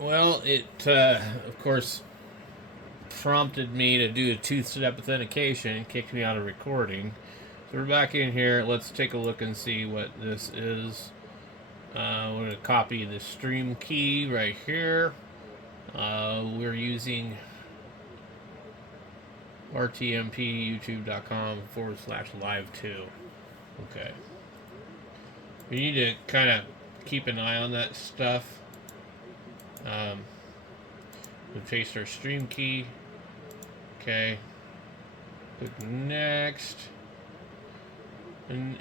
Well, it of course prompted me to do a two-step authentication, kicked me out of recording. So we're back in here. Let's take a look and see what this is. We're going to copy the stream key right here. We're using rtmpyoutube.com/live2. Okay. We need to kind of keep an eye on that stuff. We'll paste our stream key. Okay. Click next. And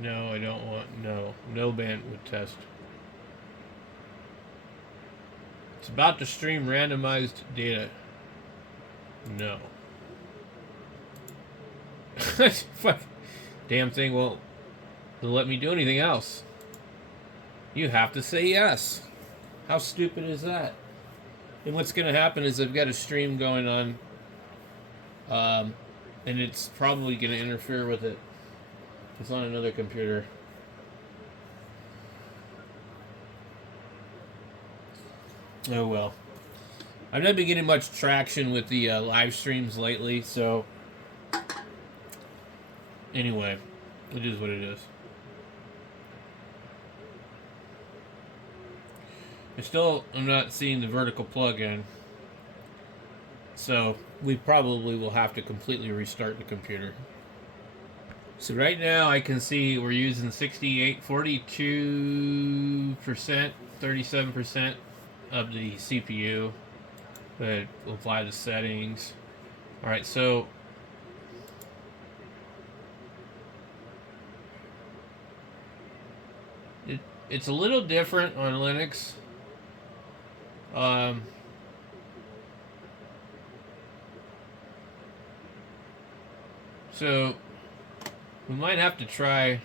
no, I don't want no bandwidth test. It's about to stream randomized data. No. Fuck. Damn thing won't let me do anything else. You have to say yes. How stupid is that? And what's going to happen is I've got a stream going on, and it's probably going to interfere with it. It's on another computer. Oh well. I've not been getting much traction with the live streams lately, so anyway, it is what it is. I'm not seeing the vertical plug-in, so we probably will have to completely restart the computer. So right now I can see we're using 42%, 37% of the CPU. But we'll apply the settings. All right, so it's a little different on Linux. So we might have to try.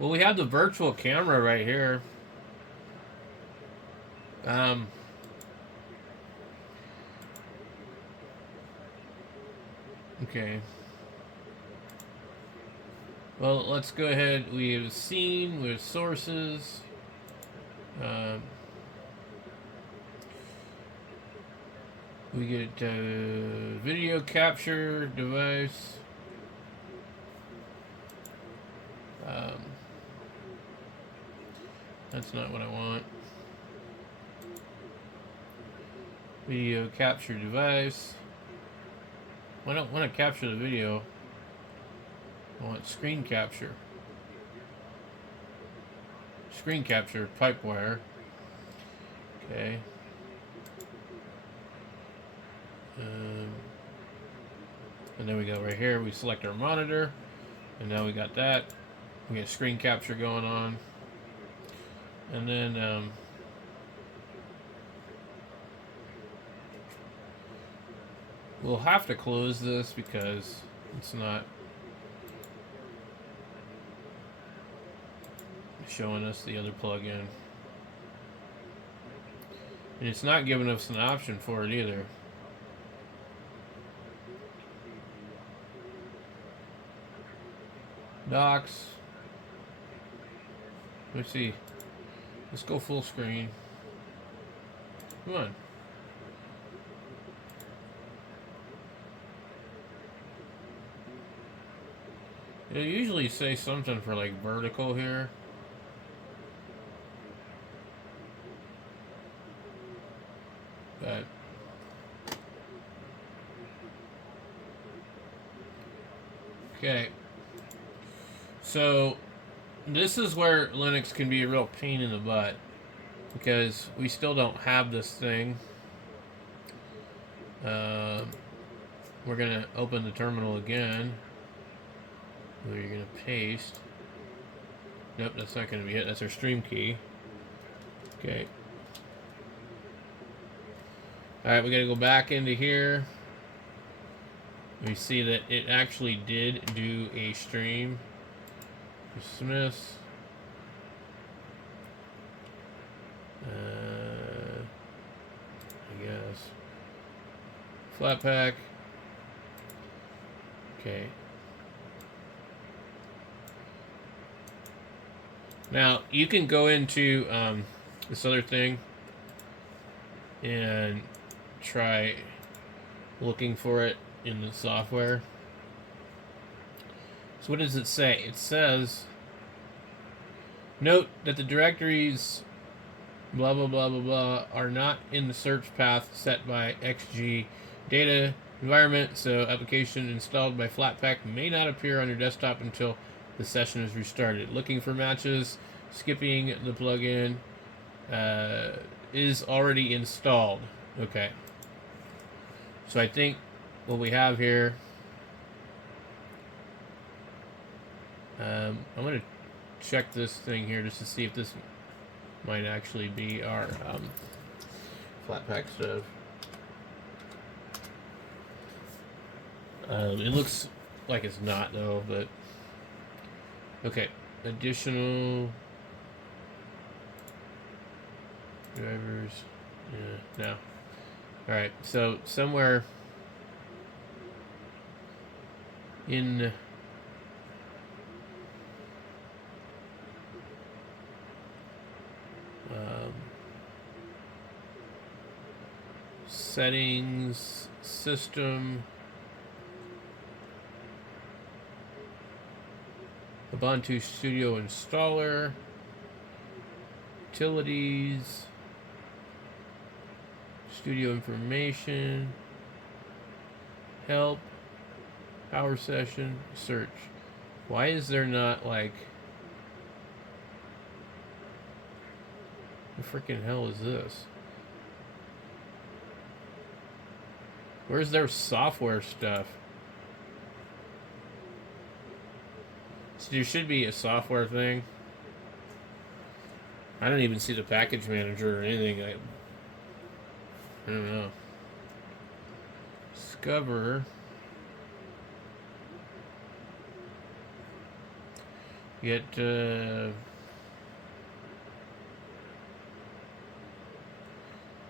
Well, we have the virtual camera right here. Okay. Well, let's go ahead. We have scene with sources. We get video capture device. That's not what I want. Video capture device. I don't want to capture the video. I want screen capture. Screen capture pipe wire. Okay. And then we go right here. We select our monitor, and now we got that. We get screen capture going on, and then we'll have to close this because it's not showing us the other plugin, and it's not giving us an option for it either. Docs. Let's see. Let's go full screen. Come on. It'll usually say something for like vertical here. But okay. So this is where Linux can be a real pain in the butt because we still don't have this thing. We're gonna open the terminal again. Where you're gonna paste. Nope, that's not gonna be it. That's our stream key. Okay. Alright, we gotta go back into here. We see that it actually did do a stream. Dismiss. I guess. Flatpak. Okay. Now, you can go into this other thing and try looking for it in the software. So what does it say? It says, note that the directories blah blah blah blah blah are not in the search path set by XG data environment, so application installed by Flatpak may not appear on your desktop until the session is restarted. Looking for matches, skipping the plugin is already installed. Okay. So I think what we have here, I'm going to check this thing here just to see if this might actually be our Flatpak stuff. It looks like it's not though, but okay. Additional drivers. Yeah, no. Alright, so somewhere in settings, system, Ubuntu Studio installer, utilities, studio information, help, power session, search. Why is there not like, the freaking hell is this? Where's their software stuff? So there should be a software thing. I don't even see the package manager or anything. I don't know. Discover. Get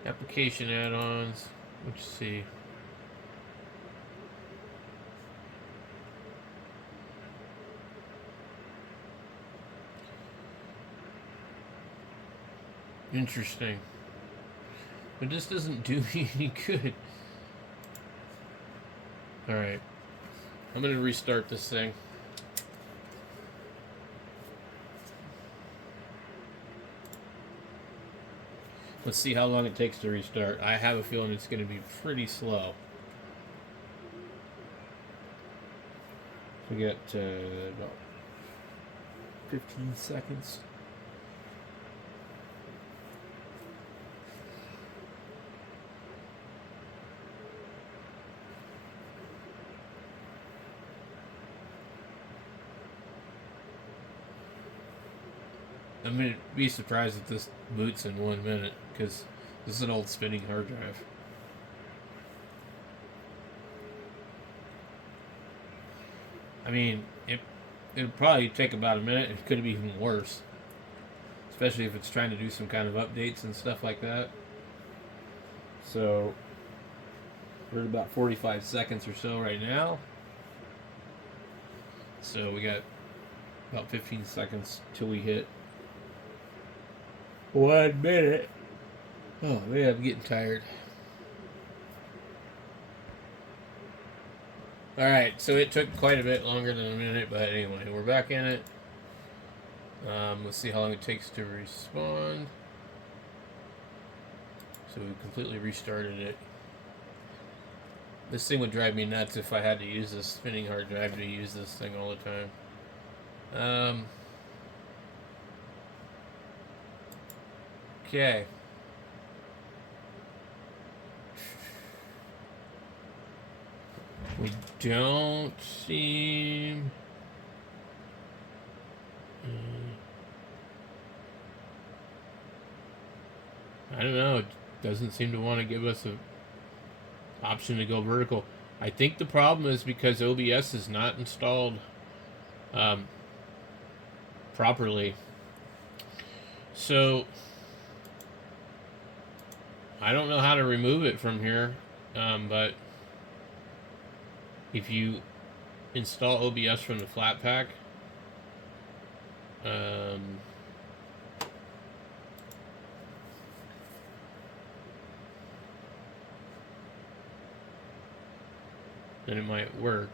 application add-ons. Let's see. Interesting. But this doesn't do me any good. Alright. I'm going to restart this thing. Let's see how long it takes to restart. I have a feeling it's going to be pretty slow. We got about 15 seconds. I'm going to be surprised if this boots in 1 minute, because this is an old spinning hard drive. I mean, it'll probably take about a minute. It could be even worse, especially if it's trying to do some kind of updates and stuff like that. So we're at about 45 seconds or so right now. So we got about 15 seconds till we hit 1 minute. Oh man, I'm getting tired. Alright, so it took quite a bit longer than a minute, but anyway, we're back in it. Let's see how long it takes to respond. So we completely restarted it. This thing would drive me nuts if I had to use this spinning hard drive to use this thing all the time. Okay. We don't seem... I don't know. It doesn't seem to want to give us an option to go vertical. I think the problem is because OBS is not installed properly. So I don't know how to remove it from here, but if you install OBS from the Flatpak, then it might work.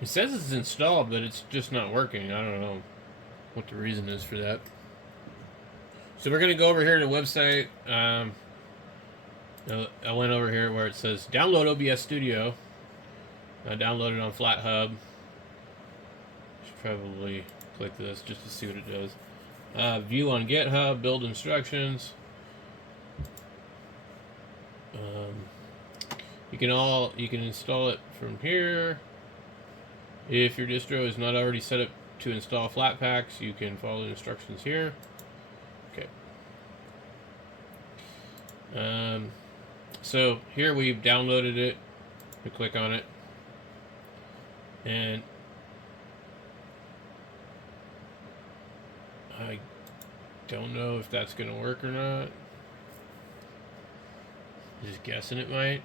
It says it's installed, but it's just not working. I don't know what the reason is for that. So we're going to go over here to the website. I went over here where it says download OBS Studio. I downloaded on FlatHub. Should probably click this just to see what it does. View on GitHub, build instructions. You can install it from here. If your distro is not already set up to install flatpaks, you can follow the instructions here. Okay. So here we've downloaded it. We click on it, and I don't know if that's going to work or not. Just guessing it might.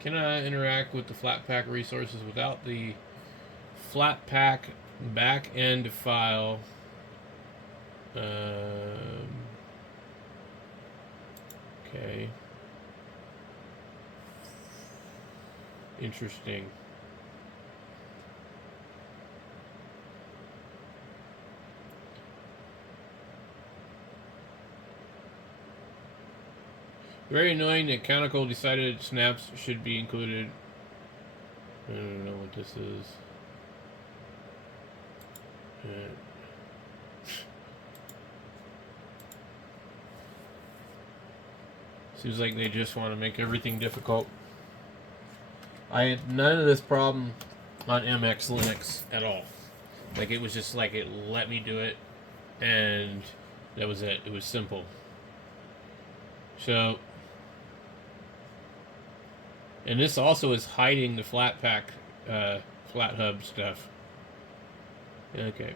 Can I interact with the Flatpak resources without the Flatpak backend file? Okay. Interesting. Very annoying that Canonical decided snaps should be included. I don't know what this is. Seems like they just want to make everything difficult. I had none of this problem on MX Linux at all. Like, it was just like it let me do it, and that was it. It was simple. So, and this also is hiding the Flatpak, FlatHub stuff. Okay.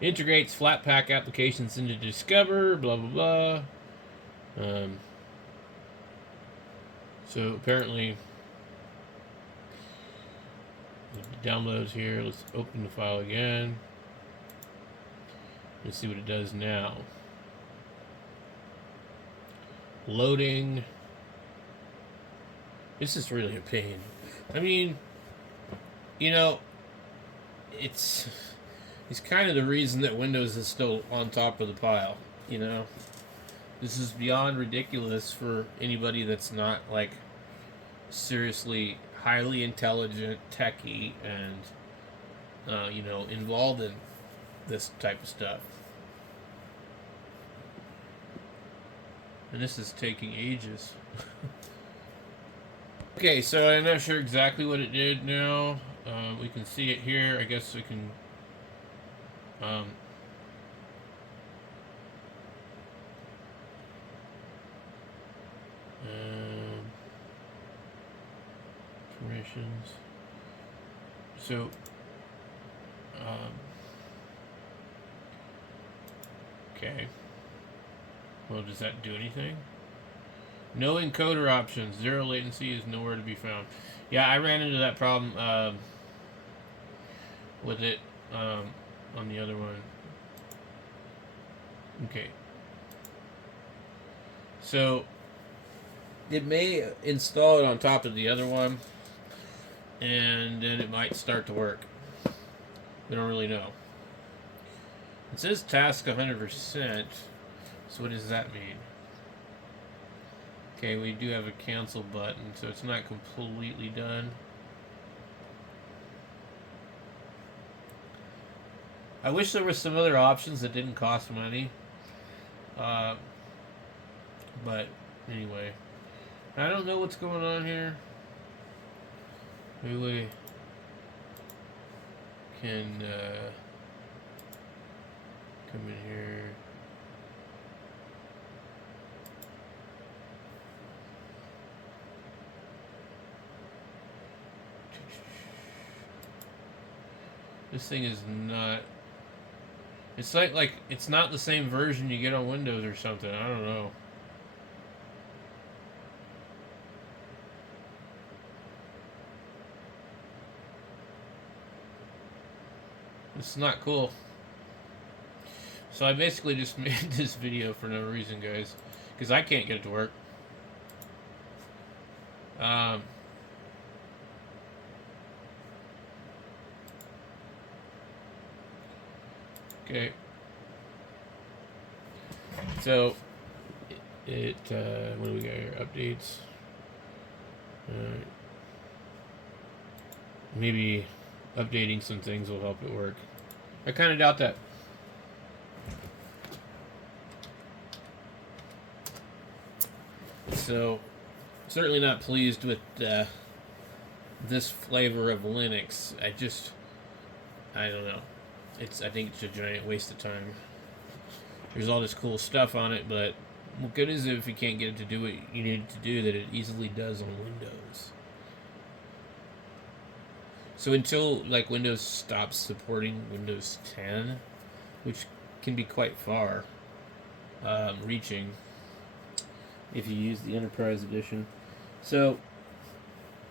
Integrates Flatpak applications into Discover, blah, blah, blah. So apparently, the downloads here. Let's open the file again. Let's see what it does now. Loading. This is really a pain. I mean, you know, it's kind of the reason that Windows is still on top of the pile, you know. This is beyond ridiculous for anybody that's not, like, seriously highly intelligent, techie, and, you know, involved in this type of stuff. And this is taking ages. Okay, so I'm not sure exactly what it did now. We can see it here. I guess we can... permissions. So, okay. Well, does that do anything? No encoder options. Zero latency is nowhere to be found. Yeah, I ran into that problem with it on the other one. Okay. So, it may install it on top of the other one, and then it might start to work. We don't really know. It says task 100%. So what does that mean? Okay, we do have a cancel button, so it's not completely done. I wish there were some other options that didn't cost money. But anyway, I don't know what's going on here. Maybe we can come in here. This thing is not... It's like it's not the same version you get on Windows or something. I don't know. It's not cool. So I basically just made this video for no reason, guys. Because I can't get it to work. Um, okay. So what do we got here? Updates. Maybe updating some things will help it work. I kind of doubt that. So, certainly not pleased with this flavor of Linux. I don't know. I think it's a giant waste of time. There's all this cool stuff on it, but what good is it if you can't get it to do what you need it to do that it easily does on Windows? So until like Windows stops supporting Windows 10, which can be quite far reaching if you use the Enterprise Edition. So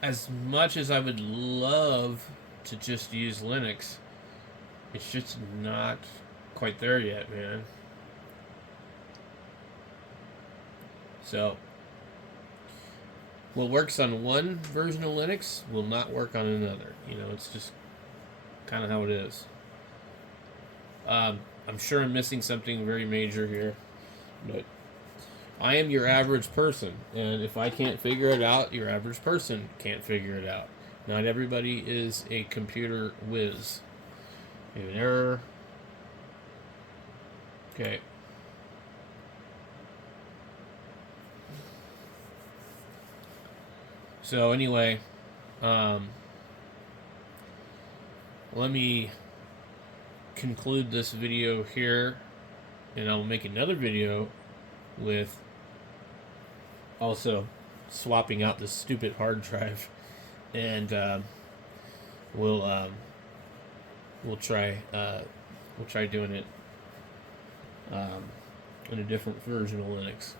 as much as I would love to just use Linux, it's just not quite there yet, man. So what works on one version of Linux will not work on another. You know, it's just kind of how it is. I'm sure I'm missing something very major here, but I am your average person, and if I can't figure it out, your average person can't figure it out. Not everybody is a computer whiz. We have an error. Okay. So anyway, let me conclude this video here, and I'll make another video with also swapping out this stupid hard drive, and we'll try doing it in a different version of Linux.